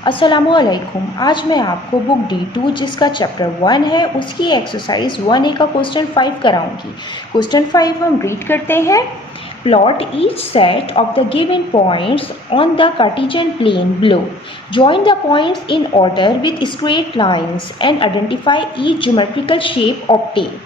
अस्सलामुअलैकुम। आज मैं आपको बुक D2 जिसका चैप्टर 1 है उसकी एक्सरसाइज 1A का क्वेश्चन 5 कराऊंगी। क्वेश्चन 5 हम रीड करते हैं। Plot each set of the given points on the Cartesian plane below. Join the points in order with straight lines and identify each geometrical shape obtain.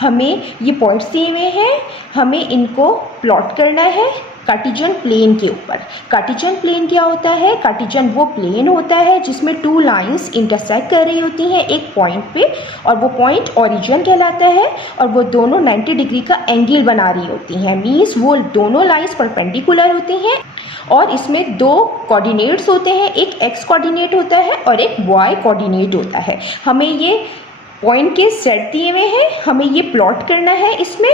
हमें ये points दिए हुए हैं, हमें इनको प्लॉट करना है कार्टेशियन प्लेन के ऊपर। कार्टेशियन प्लेन क्या होता है? कार्टेशियन वो प्लेन होता है जिसमें टू लाइंस इंटरसेक्ट कर रही होती हैं एक पॉइंट पे, और वो पॉइंट ओरिजिन कहलाता है, और वो दोनों 90 डिग्री का एंगल बना रही होती हैं। मीन्स वो दोनों लाइंस परपेंडिकुलर होती हैं, और इसमें दो कोऑर्डिनेट्स होते हैं, एक एक्स कोऑर्डिनेट होता है और एक वाई कोऑर्डिनेट होता है। हमें ये पॉइंट के सेट दिए हुए हैं, हमें ये प्लॉट करना है इसमें।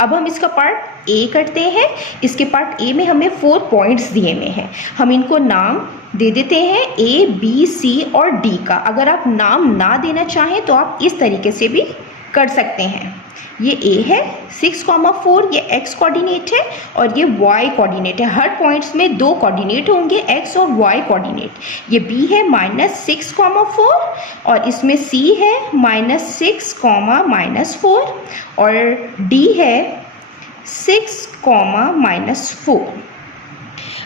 अब हम इसका पार्ट ए करते हैं। इसके पार्ट ए में हमें 4 पॉइंट्स दिए हुए हैं, हम इनको नाम दे देते हैं ए, बी, सी और डी का। अगर आप नाम ना देना चाहें तो आप इस तरीके से भी कर सकते हैं। ये ए है 6,4, ये एक्स कोऑर्डिनेट है और ये वाई कोऑर्डिनेट है। हर पॉइंट्स में 2 कोऑर्डिनेट होंगे, एक्स और वाई कोऑर्डिनेट। ये बी है -6,4 और इसमें सी है -6,-4 और डी है 6,-4।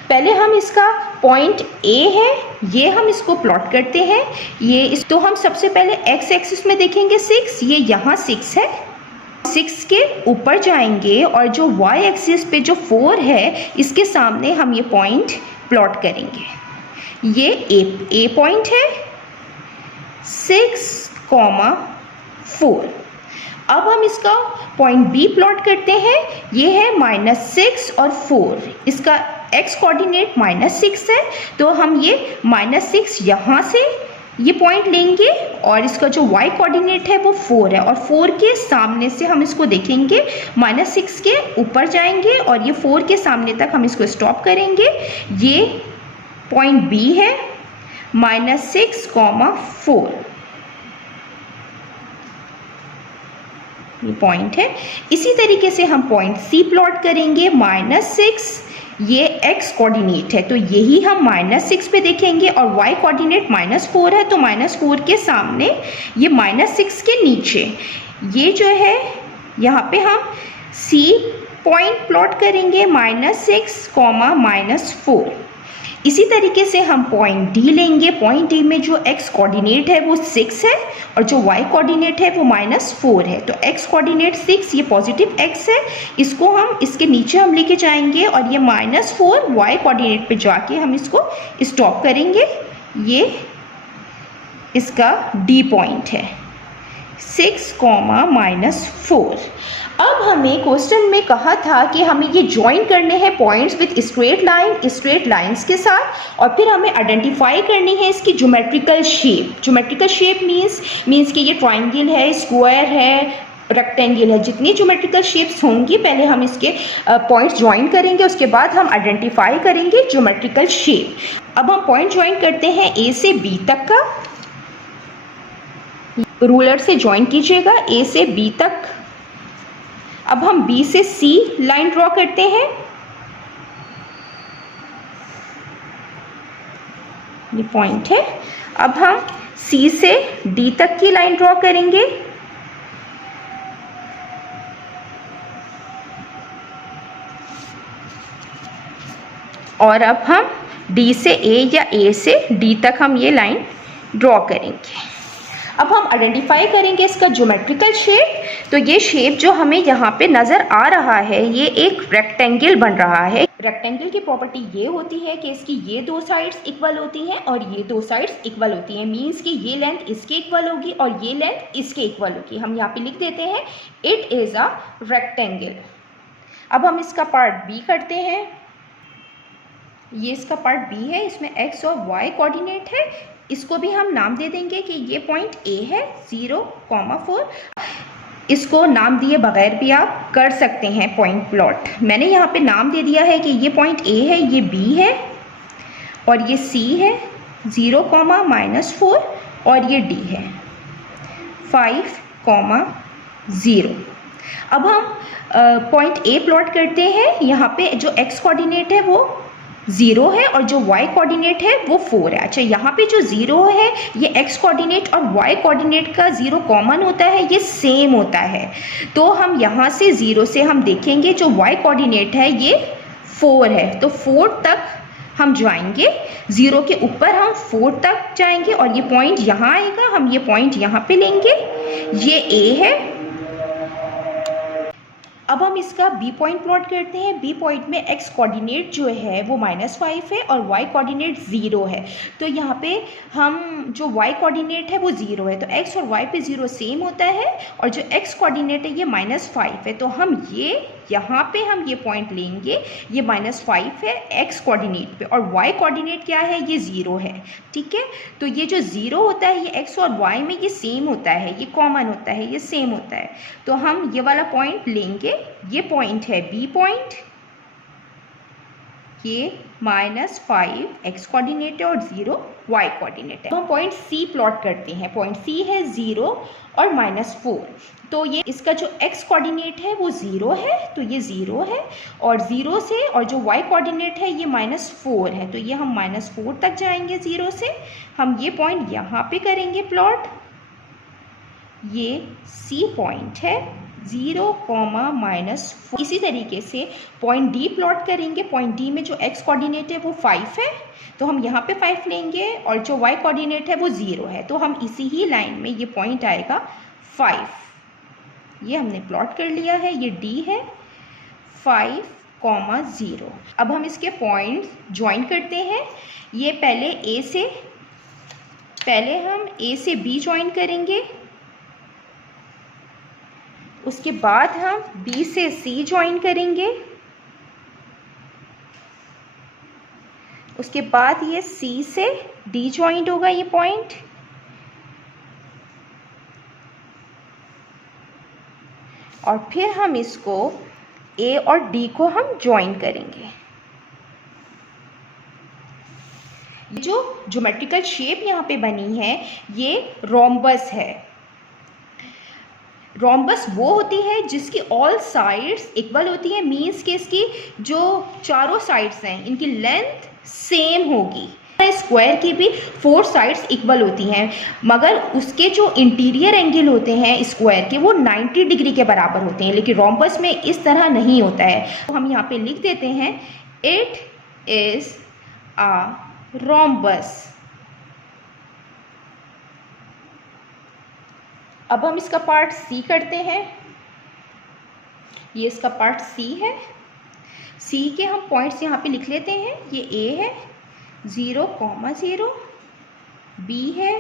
पहले हम इसका पॉइंट ए है, ये हम इसको प्लॉट करते हैं। तो हम सबसे पहले एक्स एक्सिस में देखेंगे 6, ये यहाँ 6 है। 6 के ऊपर जाएंगे और जो y एक्सिस पे जो 4 है इसके सामने हम ये पॉइंट प्लॉट करेंगे। ये ए पॉइंट है 6,4। अब हम इसका पॉइंट बी प्लॉट करते हैं। ये है -6 और 4, इसका x कोऑर्डिनेट -6 है, तो हम ये -6 यहाँ से ये पॉइंट लेंगे और इसका जो y कोऑर्डिनेट है वो 4 है, और 4 के सामने से हम इसको देखेंगे, -6 के ऊपर जाएंगे और ये 4 के सामने तक हम इसको स्टॉप करेंगे। ये पॉइंट B है -6,4, ये पॉइंट है। इसी तरीके से हम पॉइंट C प्लॉट करेंगे। -6 ये x कोऑर्डिनेट है, तो यही हम -6 पे देखेंगे और y कोऑर्डिनेट -4 है, तो -4 के सामने ये -6 के नीचे ये जो है यहाँ पे हम C पॉइंट प्लॉट करेंगे -6,-4। इसी तरीके से हम पॉइंट डी लेंगे। पॉइंट डी में जो x कोऑर्डिनेट है वो 6 है और जो y कोऑर्डिनेट है वो -4 है, तो x कोऑर्डिनेट 6, ये पॉजिटिव x है, इसको हम इसके नीचे हम लेके जाएंगे और ये -4 y कोऑर्डिनेट पे जाके हम इसको स्टॉप करेंगे। ये इसका D पॉइंट है 6,-4। अब हमें क्वेश्चन में कहा था कि हमें ये ज्वाइन करने हैं पॉइंट्स विद स्ट्रेट लाइंस के साथ, और फिर हमें आइडेंटिफाई करनी है इसकी geometrical shape. Geometrical shape means कि ये ट्राइंगल है, स्क्वायर है, रेक्टेंगल है। जितनी ज्योमेट्रिकल शेप्स होंगी पहले हम इसके पॉइंट्स ज्वाइन करेंगे, उसके बाद हम आइडेंटिफाई करेंगे ज्योमेट्रिकल शेप। अब हम पॉइंट ज्वाइन करते हैं ए से बी तक का। रूलर से ज्वाइन कीजिएगा ए से बी तक। अब हम B से C लाइन ड्रॉ करते हैं। ये पॉइंट है। अब हम C से D तक की लाइन ड्रॉ करेंगे। और अब हम D से A या A से D तक हम ये लाइन ड्रॉ करेंगे। अब हम आइडेंटिफाई करेंगे इसका ज्योमेट्रिकल शेप। तो ये शेप जो हमें यहाँ पे नज़र आ रहा है ये एक रेक्टेंगल बन रहा है। रेक्टेंगल की प्रॉपर्टी ये होती है कि इसकी ये 2 साइड्स इक्वल होती हैं और ये 2 साइड्स इक्वल होती हैं। मीन्स कि ये लेंथ इसके इक्वल होगी और ये लेंथ इसके इक्वल होगी। हम यहाँ पे लिख देते हैं इट इज़ अ रेक्टेंगल। अब हम इसका पार्ट बी करते हैं। ये इसका पार्ट बी है, इसमें x और y कोऑर्डिनेट है। इसको भी हम नाम दे देंगे कि ये पॉइंट A है 0,4। इसको नाम दिए बगैर भी आप कर सकते हैं पॉइंट प्लॉट। मैंने यहाँ पे नाम दे दिया है कि ये पॉइंट A है, ये B है और ये C है 0,-4 और ये D है 5,0। अब हम पॉइंट A प्लॉट करते हैं। यहाँ पे जो x कोऑर्डिनेट है वो 0 है और जो y कोऑर्डिनेट है वो 4 है। अच्छा, यहाँ पे जो 0 है ये x कोऑर्डिनेट और y कोऑर्डिनेट का 0 कॉमन होता है, ये सेम होता है। तो हम यहाँ से 0 से हम देखेंगे जो y कोऑर्डिनेट है ये 4 है, तो 4 तक हम जाएंगे, 0 के ऊपर हम 4 तक जाएंगे और ये पॉइंट यहाँ आएगा, हम ये पॉइंट यहाँ पे लेंगे, ये a है। अब हम इसका बी पॉइंट प्लॉट करते हैं। बी पॉइंट में एक्स कोऑर्डिनेट जो है वो -5 है और वाई कोऑर्डिनेट 0 है। तो यहाँ पे हम जो वाई कोऑर्डिनेट है वो 0 है, तो एक्स और वाई पे 0 सेम होता है, और जो एक्स कोऑर्डिनेट है ये -5 है, तो हम ये यहाँ पे हम ये पॉइंट लेंगे, ये -5 है एक्स कोऑर्डिनेट पे, और वाई कोऑर्डिनेट क्या है, ये 0 है। ठीक है, तो ये जो 0 होता है ये एक्स और वाई में ये सेम होता है, ये कॉमन होता है, ये सेम होता है, तो हम ये वाला पॉइंट लेंगे। ये पॉइंट है बी पॉइंट, ये -5 एक्स कोऑर्डिनेट है और 0 वाई कोऑर्डिनेट है। तो हम पॉइंट सी प्लॉट करते हैं। पॉइंट सी है 0 और -4, तो ये इसका जो एक्स कोऑर्डिनेट है वो 0 है, तो ये 0 है, और 0 से और जो वाई कोऑर्डिनेट है ये -4 है, तो ये हम -4 तक जाएंगे 0 से। हम ये पॉइंट यहाँ पे करेंगे प्लॉट, ये सी पॉइंट है 0, -4। इसी तरीके से पॉइंट डी प्लॉट करेंगे। पॉइंट डी में जो एक्स कोऑर्डिनेट है वो 5 है, तो हम यहाँ पे 5 लेंगे, और जो वाई कोऑर्डिनेट है वो 0 है, तो हम इसी ही लाइन में ये पॉइंट आएगा 5। ये हमने प्लॉट कर लिया है, ये डी है 5, 0। अब हम इसके पॉइंट ज्वाइन करते हैं। ये पहले हम ए से बी ज्वाइन करेंगे, उसके बाद हम B से C ज्वाइन करेंगे, उसके बाद ये C से D ज्वाइंट होगा ये पॉइंट, और फिर हम इसको A और D को हम ज्वाइन करेंगे। जो ज्योमेट्रिकल शेप यहाँ पे बनी है ये रोम्बस है। रोम्बस वो होती है जिसकी ऑल साइड्स इक्वल होती है, मीन्स कि इसकी जो चारों साइड्स हैं इनकी लेंथ सेम होगी। स्क्वायर की भी 4 साइड्स इक्वल होती हैं, मगर उसके जो इंटीरियर एंगल होते हैं स्क्वायर के वो 90 डिग्री के बराबर होते हैं, लेकिन रोम्बस में इस तरह नहीं होता है। तो हम यहाँ पे लिख देते हैं इट इज़ अ रोम्बस। अब हम इसका पार्ट सी करते हैं। ये इसका पार्ट सी है। सी के हम पॉइंट्स यहाँ पे लिख लेते हैं। ये ए है 0, 0, बी है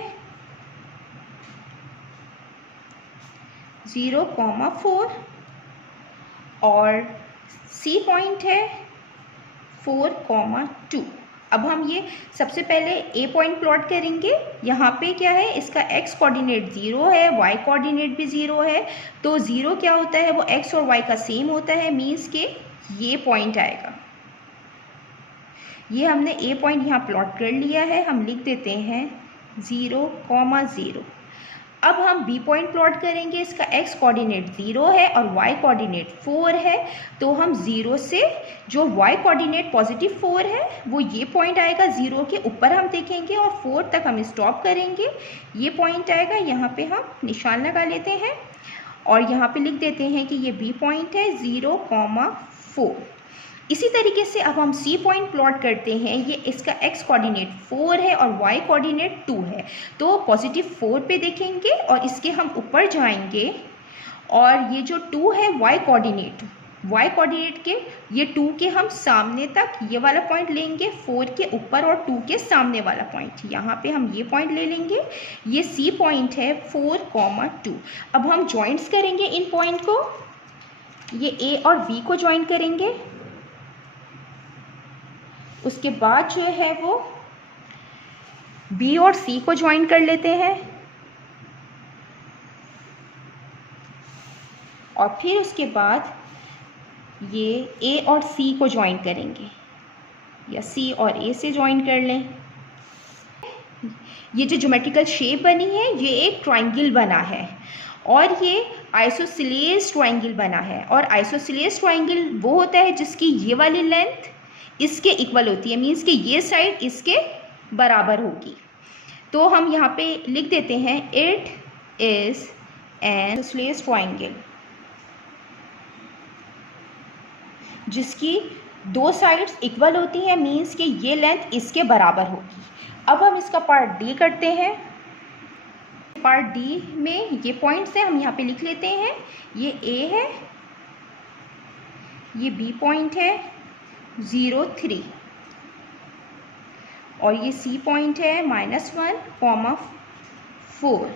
0, 4, और सी पॉइंट है 4, 2। अब हम ये सबसे पहले ए पॉइंट प्लॉट करेंगे। यहाँ पे क्या है, इसका एक्स कोऑर्डिनेट 0 है, वाई कोऑर्डिनेट भी 0 है, तो 0 क्या होता है, वो एक्स और वाई का सेम होता है, मीन्स के ये पॉइंट आएगा। ये हमने ए पॉइंट यहाँ प्लॉट कर लिया है, हम लिख देते हैं 0, 0। अब हम बी पॉइंट प्लॉट करेंगे। इसका एक्स कोऑर्डिनेट 0 है और वाई कोऑर्डिनेट 4 है, तो हम 0 से जो वाई कोऑर्डिनेट पॉजिटिव 4 है वो ये पॉइंट आएगा, 0 के ऊपर हम देखेंगे और 4 तक हम स्टॉप करेंगे, ये पॉइंट आएगा। यहाँ पे हम निशान लगा लेते हैं और यहाँ पे लिख देते हैं कि ये बी पॉइंट है 0, 4। इसी तरीके से अब हम सी पॉइंट प्लॉट करते हैं। ये इसका एक्स कोऑर्डिनेट 4 है और वाई कोऑर्डिनेट 2 है, तो पॉजिटिव 4 पे देखेंगे और इसके हम ऊपर जाएंगे, और ये जो 2 है वाई कोऑर्डिनेट के ये 2 के हम सामने तक ये वाला पॉइंट लेंगे, 4 के ऊपर और 2 के सामने वाला पॉइंट, यहाँ पे हम ये पॉइंट ले लेंगे। ये सी पॉइंट है 4, 2। अब हम जॉइंट्स करेंगे इन पॉइंट को। ये ए और बी को ज्वाइन करेंगे, उसके बाद जो है वो बी और सी को ज्वाइन कर लेते हैं, और फिर उसके बाद ये ए और सी को ज्वाइन करेंगे, या सी और ए से ज्वाइन कर लें। ये जो ज्योमेट्रिकल शेप बनी है ये एक ट्रायंगल बना है, और ये आइसोसेलेस ट्रायंगल बना है। और आइसोसेलेस ट्रायंगल वो होता है जिसकी ये वाली लेंथ इसके इक्वल होती है, मीन्स कि ये साइड इसके बराबर होगी। तो हम यहाँ पे लिख देते हैं it is an isosceles triangle जिसकी दो साइड्स इक्वल होती हैं, मीन्स कि ये लेंथ इसके बराबर होगी। अब हम इसका पार्ट डी करते हैं। पार्ट डी में ये पॉइंट्स हैं, हम यहाँ पे लिख लेते हैं। ये ए है, ये बी पॉइंट है 0 3, और ये सी पॉइंट है -1, 4,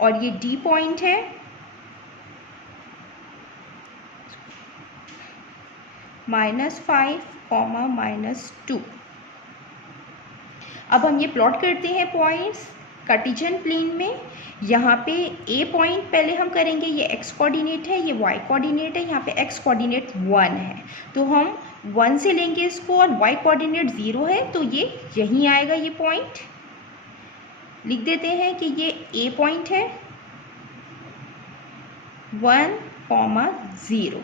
और ये डी पॉइंट है -5, -2। अब हम ये प्लॉट करते हैं पॉइंट्स कार्टेशियन प्लेन में। यहाँ पे ए पॉइंट पहले हम करेंगे, ये एक्स कोऑर्डिनेट है, ये वाई कोऑर्डिनेट है, यहाँ पे एक्स कोऑर्डिनेट 1 है, तो हम 1 से लेंगे इसको, और वाई कोऑर्डिनेट 0 है, तो ये यहीं आएगा। ये पॉइंट लिख देते हैं कि ये ए पॉइंट है 1, 0।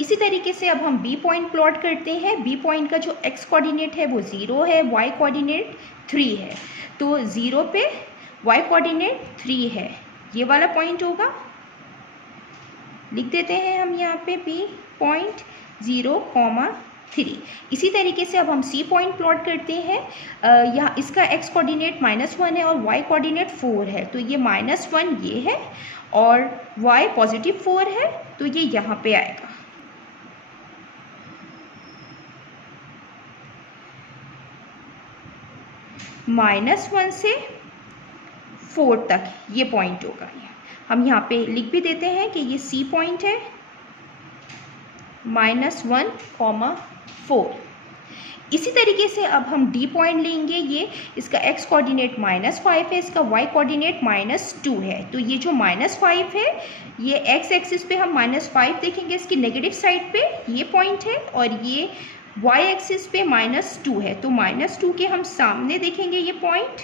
इसी तरीके से अब हम बी पॉइंट प्लॉट करते हैं। बी पॉइंट का जो एक्स कोऑर्डिनेट है वो 0 है, वाई कोऑर्डिनेट 3 है, तो 0 पे वाई कोऑर्डिनेट 3 है, ये वाला पॉइंट होगा। लिख देते हैं हम यहाँ पे बी पॉइंट 0, 3। इसी तरीके से अब हम सी पॉइंट प्लॉट करते हैं। यहाँ इसका एक्स कोऑर्डिनेट -1 है और वाई कोऑर्डिनेट 4 है, तो ये -1 ये है और वाई +4 है, तो ये यहाँ पे आएगा। -1 से 4 तक ये पॉइंट होगा। हम यहाँ पे लिख भी देते हैं कि ये सी पॉइंट है -1, 4। इसी तरीके से अब हम डी पॉइंट लेंगे। ये इसका एक्स कोऑर्डिनेट -5 है, इसका वाई कोऑर्डिनेट -2 है, तो ये जो -5 है ये एक्स एक्सिस पे हम -5 देखेंगे, इसकी नेगेटिव साइड पे ये पॉइंट है, और ये वाई एक्सिस पे -2 है, तो -2 के हम सामने देखेंगे ये पॉइंट,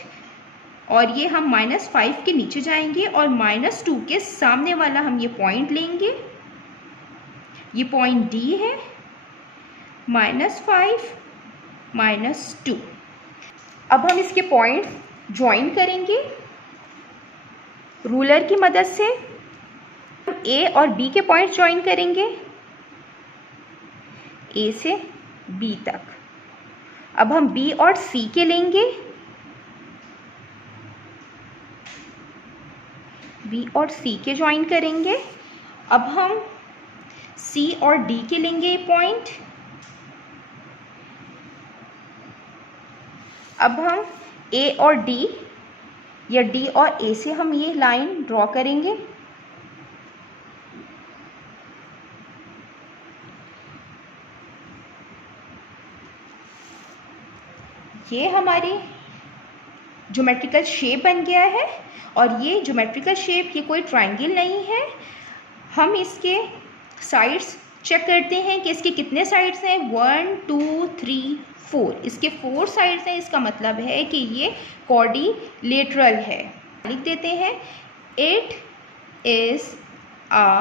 और ये हम -5 के नीचे जाएंगे और -2 के सामने वाला हम ये पॉइंट लेंगे। ये पॉइंट डी है -5, -2। अब हम इसके पॉइंट ज्वाइन करेंगे रूलर की मदद से। ए और बी के पॉइंट ज्वाइन करेंगे ए से बी तक। अब हम बी और सी के लेंगे, बी और सी के ज्वाइन करेंगे। अब हम सी और डी के लेंगे पॉइंट। अब हम ए और डी या डी और ए से हम ये लाइन ड्रॉ करेंगे। ये हमारी ज्योमेट्रिकल शेप बन गया है, और ये ज्योमेट्रिकल शेप ये कोई ट्रायंगल नहीं है। हम इसके साइड्स चेक करते हैं कि इसके कितने साइड्स हैं। 1 2 3 4, इसके 4 साइड्स हैं। इसका मतलब है कि ये क्वाड्रिलेटरल है। लिख देते हैं इट इज़ अ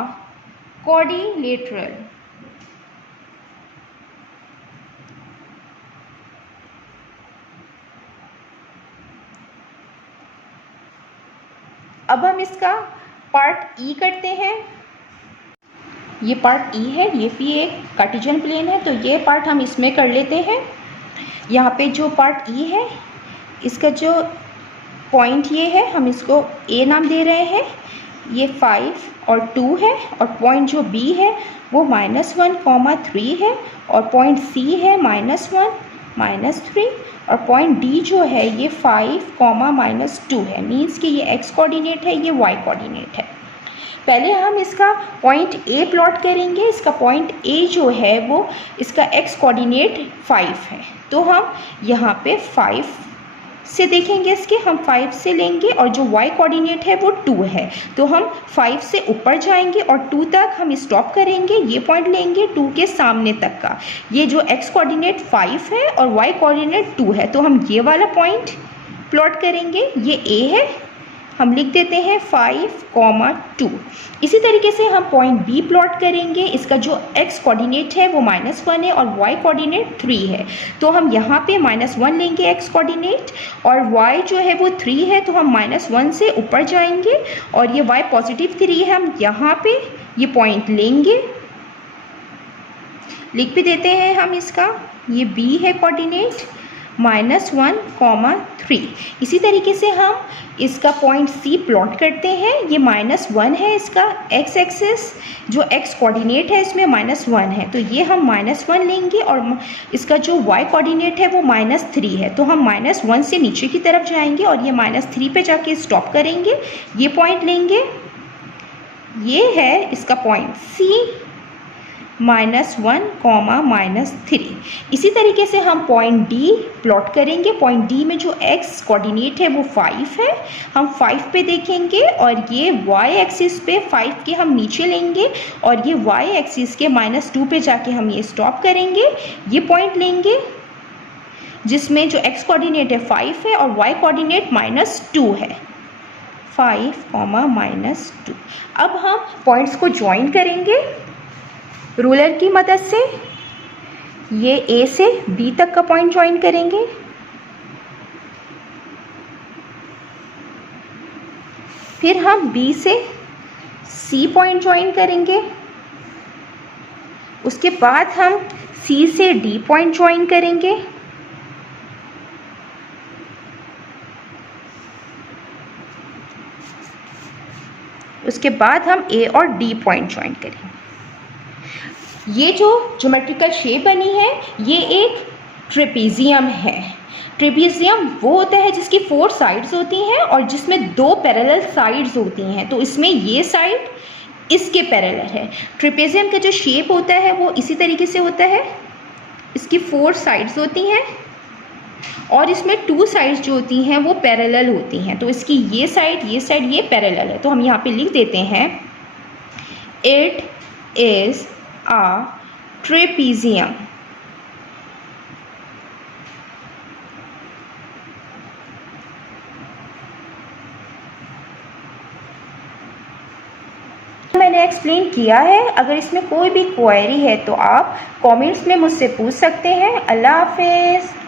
क्वाड्रिलेटरल। अब हम इसका पार्ट ई करते हैं। ये पार्ट ई है, ये भी एक कार्टेशियन प्लेन है, तो ये पार्ट हम इसमें कर लेते हैं। यहाँ पे जो पार्ट ई है इसका जो पॉइंट ये है, हम इसको ए नाम दे रहे हैं। ये 5 और 2 है, और पॉइंट जो बी है वो -1, 3 है, और पॉइंट सी है -1, -3, और पॉइंट डी जो है ये 5, -2 है। मीन्स कि ये एक्स कोऑर्डिनेट है, ये वाई कोऑर्डिनेट है। पहले हम इसका पॉइंट ए प्लॉट करेंगे। इसका पॉइंट ए जो है वो इसका एक्स कोऑर्डिनेट 5 है, तो हम यहाँ पे 5 से देखेंगे इसके, हम 5 से लेंगे, और जो y कोऑर्डिनेट है वो 2 है, तो हम 5 से ऊपर जाएंगे और 2 तक हम स्टॉप करेंगे। ये पॉइंट लेंगे 2 के सामने तक का। ये जो x कोऑर्डिनेट 5 है और y कोऑर्डिनेट 2 है, तो हम ये वाला पॉइंट प्लॉट करेंगे। ये a है, हम लिख देते हैं 5,2। इसी तरीके से हम पॉइंट बी प्लॉट करेंगे। इसका जो x कोऑर्डिनेट है वो -1 है और y कोऑर्डिनेट 3 है, तो हम यहाँ पे -1 लेंगे x कोऑर्डिनेट, और y जो है वो 3 है, तो हम -1 से ऊपर जाएंगे और ये y पॉजिटिव 3 है, हम यहाँ पे ये पॉइंट लेंगे, लिख भी देते हैं हम इसका, ये b है कोऑर्डिनेट -1,3। इसी तरीके से हम इसका पॉइंट C प्लॉट करते हैं। ये -1 है इसका x एक्सिस, जो x कोऑर्डिनेट है इसमें -1 है, तो ये हम -1 लेंगे और इसका जो y कोऑर्डिनेट है वो -3 है, तो हम -1 से नीचे की तरफ जाएंगे और ये -3 पे जाके स्टॉप करेंगे, ये पॉइंट लेंगे, ये है इसका पॉइंट C -1, -3। इसी तरीके से हम पॉइंट D प्लॉट करेंगे। पॉइंट D में जो x कोऑर्डिनेट है वो 5 है, हम 5 पे देखेंगे और ये y एक्सिस पे 5 के हम नीचे लेंगे और ये y एक्सिस के -2 पे जाके हम ये स्टॉप करेंगे, ये पॉइंट लेंगे जिसमें जो x कोऑर्डिनेट है 5 है और y कोऑर्डिनेट -2 है, 5, -2। अब हम पॉइंट्स को ज्वाइन करेंगे रूलर की मदद से। ये A से B तक का पॉइंट ज्वाइन करेंगे, फिर हम B से C पॉइंट ज्वाइन करेंगे, उसके बाद हम C से D पॉइंट ज्वाइन करेंगे, उसके बाद हम A और D पॉइंट ज्वाइन करेंगे। ये जो ज्योमेट्रिकल शेप बनी है ये एक ट्रेपेजियम है। ट्रेपेजियम वो होता है जिसकी 4 साइड्स होती हैं और जिसमें 2 पैरेलल साइड्स होती हैं, तो इसमें ये साइड इसके पैरेलल है। ट्रेपेजियम का जो शेप होता है वो इसी तरीके से होता है, इसकी 4 साइड्स होती हैं और इसमें 2 साइड्स जो होती हैं वो पैरेलल होती हैं, तो इसकी ये साइड ये पैरेलल है, तो हम यहाँ पे लिख देते हैं इट इज़ a trapezium। मैंने एक्सप्लेन किया है। अगर इसमें कोई भी क्वेरी है तो आप कमेंट्स में मुझसे पूछ सकते हैं। अल्लाह हाफिज़।